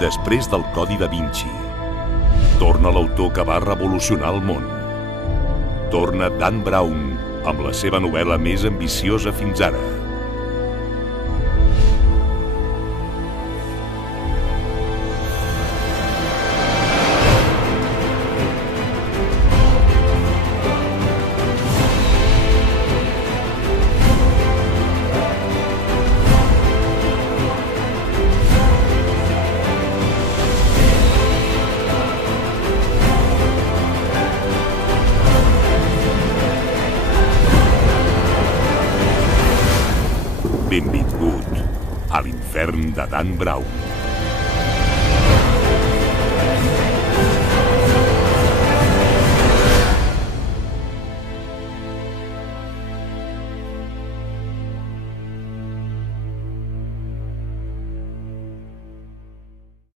després del Codi da Vinci. Torna l'autor que va revolucionar el món. Torna Dan Brown amb la seva novel·la més ambiciosa fins ara. Benvingut a l'infern de Dan Brown.